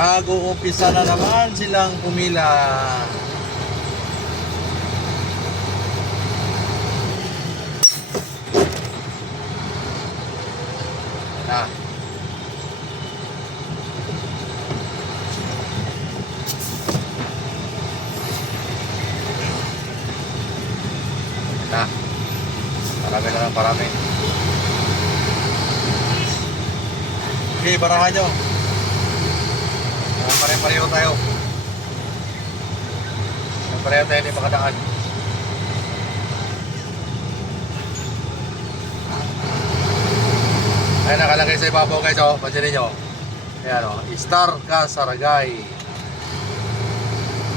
Nag-uumpisa na naman silang pumila. Na. Na. Parami na lang, parami. Okay, barahan nyo. Pare-pareho tayo. Pareho tayo hindi makadaan. Ay, nakalagay sa ibabaw guys, oh. Pansinin nyo. Ayan, oh. Star Kasaragay.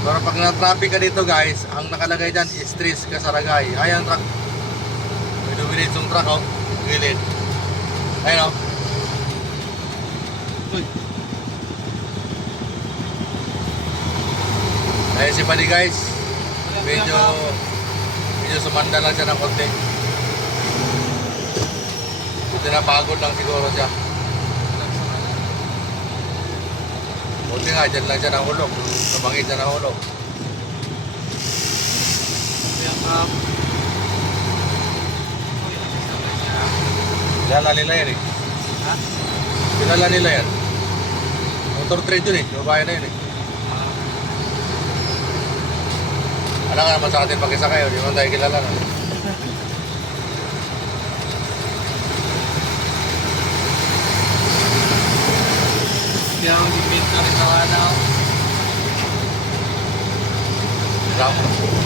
Pero pag na-traffic ka dito guys, ang nakalagay dyan is Tris Kasaragay. Ayan, truck. May dumilit yung truck, oh. Gilid. Ayan, oh. Uy. Ayan si Buddy guys. Medyo sumanda lang siya ng konti. Buti na pagod lang siguro siya. Buti nga, dyan lang siya nahulog. Tumangid siya nahulog. Kilala nila yan eh. Ha? Kilala nila yan. Motor trade yun eh. Babae na yun eh. Alam ka naman sa atin pag-isa kayo. Di man tayo kilala na. Kaya ang invento rin na wala ako. Drama.